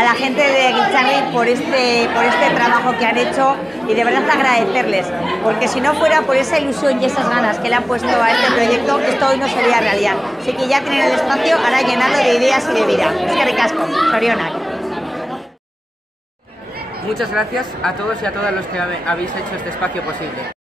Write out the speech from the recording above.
a la gente de Gitxarri por este trabajo que han hecho y de verdad agradecerles, porque si no fuera por esa ilusión y esas ganas que le han puesto a este proyecto, esto hoy no sería realidad. Así que ya tienen el espacio, ahora llenarlo de ideas y de vida. Es que ricasco, Sorionak. Muchas gracias a todos y a todas los que habéis hecho este espacio posible.